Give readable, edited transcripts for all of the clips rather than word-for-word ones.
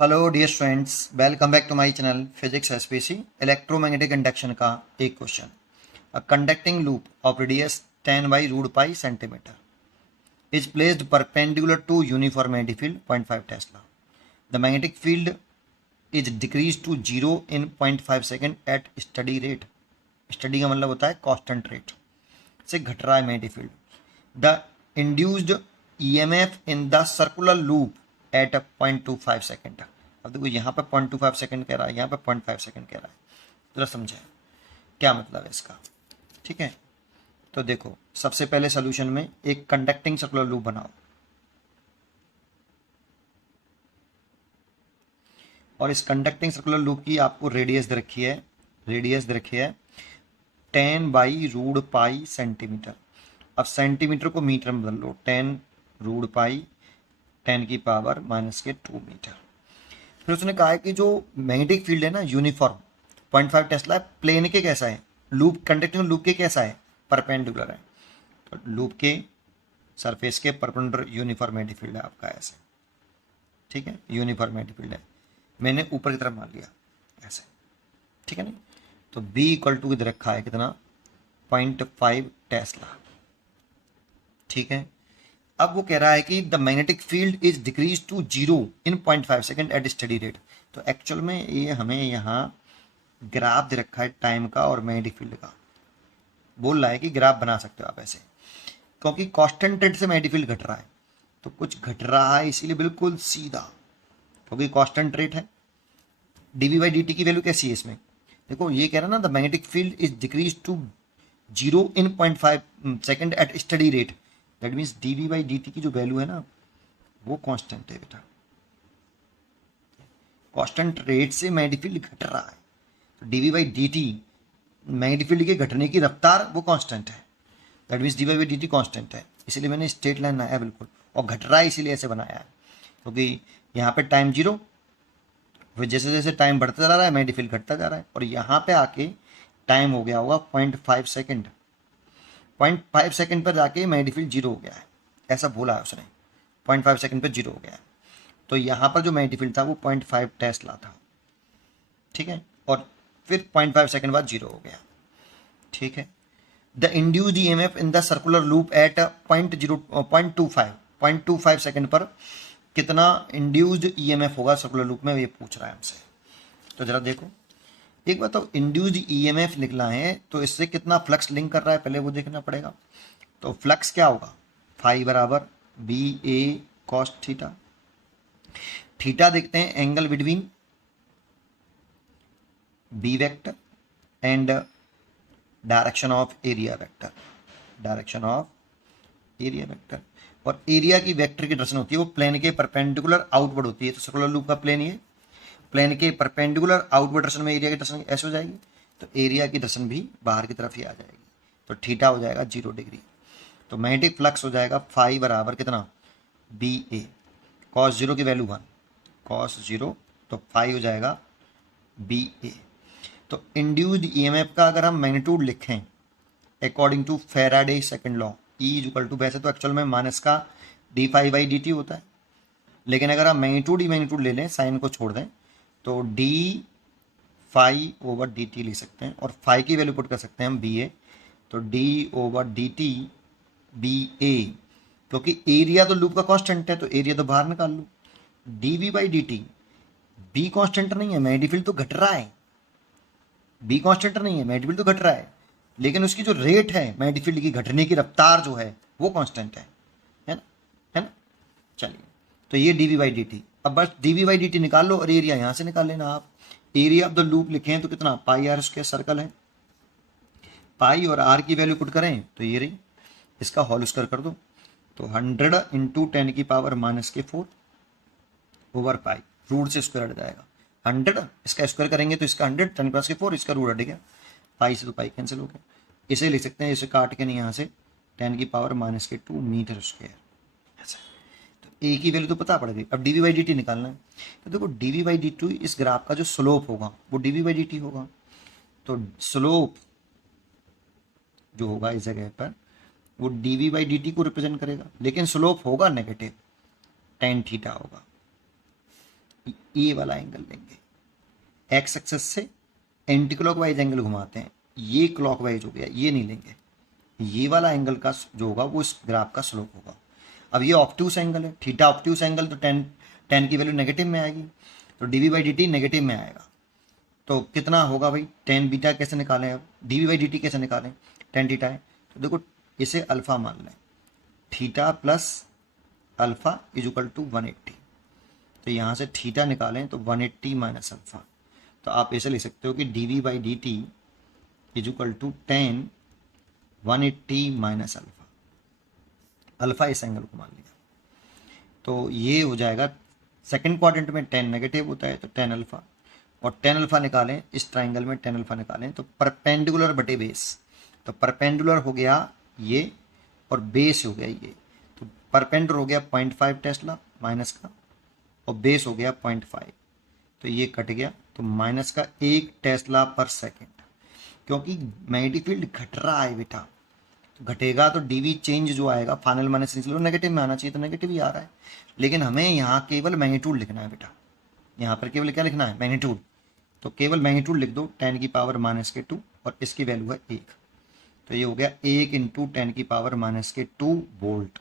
Hello dear students, welcome back to my channel physics SPC. Electromagnetic induction का एक question. A conducting loop of radius 10 by root pi centimetre is placed perpendicular to uniformity field 0.5 tesla. The magnetic field is decrease to zero in 0.5 second at steady rate. Steady का मतलब होता है constant rate से घट रहा है magnetic field. The induced EMF in the circular loop at 0.25 second. अब देखो यहाँ पे 0.25 सेकेंड कह रहा है, यहाँ पे 0.5 सेकेंड कह रहा है। जरा समझे क्या मतलब है इसका। ठीक है, तो देखो सबसे पहले सोल्यूशन में एक कंडक्टिंग सर्कुलर लूप बनाओ और इस कंडक्टिंग सर्कुलर लूप की आपको रेडियस दे रखी है। रेडियस दे रखी है 10 बाई रूट पाई सेंटीमीटर। अब सेंटीमीटर को मीटर में बदल लो, 10 रूट पाई 10 की पावर -2 मीटर। फिर उसने कहा है कि जो मैग्नेटिक फील्ड है ना यूनिफॉर्म 0.5 टेस्ला है, प्लेन के कैसा है, लूप कंडक्टिंग लूप के कैसा है, परपेंडिकुलर है। तो लूप के सरफेस के परपेंडिकुलर यूनिफॉर्म मैग्नेटिक फील्ड है आपका ऐसे। ठीक है, यूनिफॉर्म मैग्नेटिक फील्ड है, मैंने ऊपर की तरफ मान लिया ऐसे। ठीक है ना, तो B इक्वल टू इधर रखा है कितना, 0.5 टेस्ला। ठीक है, अब वो कह रहा है कि the magnetic field is decrease to zero in 0.5 second at steady rate. तो एक्चुअल में ये हमें यहाँ ग्राफ दे रखा है टाइम का और मैग्नेटिक फील्ड का। बोल रहा है कि ग्राफ बना सकते हो आप ऐसे, क्योंकि कांस्टेंट रेट से मैग्नेटिक फील्ड घट रहा है, तो कुछ घट रहा है इसीलिए बिल्कुल सीधा, क्योंकि कांस्टेंट रेट है। डीवी बाई डी टी की वैल्यू कैसी है इसमें, देखो ये कह रहा है ना the magnetic field is decrease to zero in 0.5 second at steady rate. That means DV by D T की जो वैल्यू है ना वो कांस्टेंट है बेटा। कांस्टेंट रेट से मैग्नेटिक फील्ड घट रहा है, तो DV by D T magnetic field के घटने की रफ्तार वो कांस्टेंट है। That means DV by D T constant है, इसलिए मैंने स्ट्रेट लाइन बनाया बिल्कुल, और घट रहा है इसीलिए ऐसे बनाया है, क्योंकि यहाँ पे टाइम जीरो, फिर जैसे जैसे टाइम बढ़ता जा रहा है मैग्नेटिक फील्ड घटता जा रहा है, और यहाँ पे आके टाइम हो गया होगा 0.5 सेकेंड। 0.5 सेकेंड पर जाके मैग्नेटिक फील्ड जीरो हो गया है, ऐसा बोला है उसने। 0.5 सेकेंड पर जीरो हो गया है, तो यहाँ पर जो मैग्नेटिक फील्ड था वो 0.5 टेस्ला था। ठीक है, और फिर 0.5 सेकेंड बाद जीरो हो गया। ठीक है, the induced EMF in the circular loop at 0.25 second पर कितना इंड्यूस्ड ईएमएफ होगा सर्कुलर लूप में, ये पूछ रहा है हमसे। तो जरा देखो एक बात, तो इंड्यूस्ड ईएमएफ निकला है तो इससे कितना फ्लक्स लिंक कर रहा है पहले वो देखना पड़ेगा। तो फ्लक्स क्या होगा, फाई बराबर B A cos theta. Theta देखते हैं angle between B vector and direction of area vector. Direction of area vector, और एरिया की वेक्टर की डायरेक्शन होती है वो प्लेन के परपेंडिकुलर आउटवर्ड होती है। तो सर्कुलर लूप का प्लेन ये, प्लेन के परपेंडिकुलर आउटवर्ड डायरेक्शन में एरिया की डायरेक्शन ऐसे हो जाएगी, तो एरिया की डायरेक्शन भी बाहर की तरफ ही आ जाएगी, तो थीटा हो जाएगा 0 डिग्री। तो मैग्नेटिक फ्लक्स हो जाएगा फाई बराबर कितना, बी ए कॉस जीरो की वैल्यू 1, कॉस जीरो, तो फाई हो जाएगा बी ए। तो इंड्यूस्ड ईएमएफ का अगर हम मैग्नीट्यूड लिखें according to Faraday second law, E is equal to, वैसे तो एक्चुअल में माइनस का D phi by D T होता है, लेकिन अगर हम मैग्नीट्यूड ही मैग्नीट्यूड ले लें, साइन को छोड़ दें, तो D phi over D T ले सकते हैं, और फाई की वैल्यू पुट कर सकते हैं हम बी ए, तो D over D T B A, क्योंकि एरिया तो लूप का कांस्टेंट है तो एरिया तो बाहर निकाल लो। D V by D T, B constant नहीं है, मैग्नेटिक फील्ड तो घट रहा है, बी कांस्टेंट नहीं है, मैग्नेटिक फील्ड तो घट रहा है, लेकिन उसकी जो रेट है मैग्नेटिक फील्ड की घटने की रफ्तार जो है वो कांस्टेंट है ना, है ना। चलिए, तो ये D V by D T, अब बस D V by D T निकाल लो और एरिया यहाँ से निकाल लेना आप। एरिया ऑफ द लूप लिखें तो कितना, पाई आर स्क्वायर सर्कल है, पाई और आर की वैल्यू पुट करें तो ये रही, इसका होल स्क्वायर कर दो, तो 100 इंटू 10 की पावर -4 ओवर पाई, रूट से स्क्वायर हट जाएगा, 100 इसका स्क्वायर करेंगे तो इसका 100, 10⁻⁴ इसका रूट हट गया, पाई से तो पाई कैंसिल हो गया। इसे लिख सकते हैं, इसे काट के नहीं यहाँ से 10 की पावर -2 मीटर स्क्वायर, ऐसा। तो ए की वैल्यू तो पता पड़ गई, अब D V by D T निकालना है। तो देखो D V by D T इस ग्राफ का जो स्लोप होगा वो D V by D T होगा, तो स्लोप जो होगा इस जगह पर वो D V by D T को रिप्रेजेंट करेगा, लेकिन स्लोप होगा नेगेटिव, tan थीटा होगा। ये वाला एंगल लेंगे, एक्स एक्सिस से एंटी क्लॉकवाइज एंगल घुमाते हैं, ये क्लॉकवाइज हो गया, ये नहीं लेंगे, ये वाला एंगल का जो होगा वो इस ग्राफ का स्लोप होगा। अब ये ऑब्ट्यूस एंगल है, थीटा ऑब्ट्यूस एंगल, तो टेन की वैल्यू नेगेटिव में आएगी, तो dv/dt नेगेटिव में आएगा। तो कितना होगा भाई, टेन बीटा कैसे निकालें, अब dv/dt कैसे निकालें, टेन थीटा है, तो देखो इसे अल्फा मान लें, theta plus alpha is equal to 180, तो यहाँ से थीटा निकालें तो 180 माइनस अल्फा, तो आप ऐसे लिख सकते हो कि dv/dt is equal to tan 180 minus alpha, alpha इस एंगल को मान लिया, तो ये हो जाएगा सेकंड क्वाड्रेंट में टेन नेगेटिव होता है, तो टेन अल्फा, और टेन अल्फा निकालें इस ट्राइंगल में, टेन अल्फा निकालें तो परपेंडिकुलर बटे बेस, तो परपेंडिकुलर हो गया ये और बेस हो गया ये, तो परपेंडिकुलर हो गया 0.5 टेस्ला माइनस का, और बेस हो गया 0.5, तो ये कट गया, तो माइनस का 1 टेस्ला पर सेकेंड, क्योंकि मैग्नेटिक फील्ड घट रहा है बेटा, तो घटेगा तो डीवी चेंज जो आएगा फाइनल माइनस इनिशियल नेगेटिव में आना चाहिए, तो नेगेटिव ही आ रहा है, लेकिन हमें यहाँ केवल मैग्नीट्यूड लिखना है बेटा, यहाँ पर केवल क्या लिखना है, मैग्नीट्यूड, तो केवल मैग्नीट्यूड लिख दो 10 की पावर -2 और इसकी वैल्यू है 1, तो ये हो गया 1 इंटू 10 की पावर -2 वोल्ट,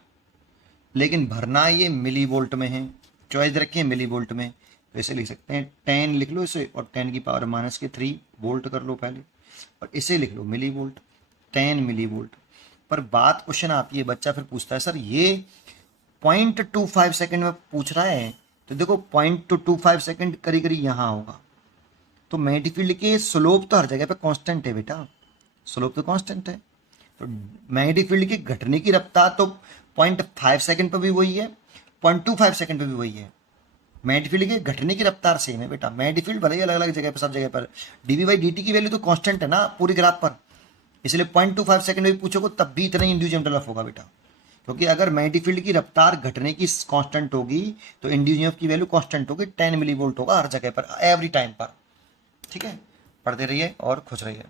लेकिन भरना ये मिली वोल्ट में है, चॉइस रखिए मिली वोल्ट में, तो इसे लिख सकते हैं 10 लिख लो इसे, और 10 की पावर -3 वोल्ट कर लो पहले, और इसे लिख लो मिली वोल्ट, 10 मिली वोल्ट। पर बात क्वेश्चन आती है, बच्चा फिर पूछता है सर ये 0.25 सेकंड में पूछ रहा है, तो देखो 0.25 सेकंड करीब करीब यहाँ होगा, तो मैग्नेटिक फील्ड के स्लोप तो हर जगह पे कांस्टेंट है बेटा, स्लोप तो कांस्टेंट है, तो मैग्नेटिक फील्ड की घटने की रफ्तार तो 0.5 सेकंड पर भी वही है, 0.25 सेकंड पर भी वही है, मैग्नेटिक फील्ड के घटने की रफ्तार सेम है बेटा, मैग्नेटिक फील्ड भले ही अलग अलग जगह पर सब जगह पर, dv/dt की वैल्यू तो कांस्टेंट है ना पूरी ग्राफ पर, इसलिए 0.25 सेकंड में भी पूछोगे तब भी इतना ही इंड्यूस EMF होगा बेटा, क्योंकि अगर मैग्नेटिक फील्ड की रफ्तार घटने की कांस्टेंट होगी तो इंड्यूस EMF की वैल्यू कांस्टेंट होगी, 10 मिली वोल्ट होगा हर जगह पर एवरी टाइम पर। ठीक है, पढ़ते रहिए और खुश रहिए।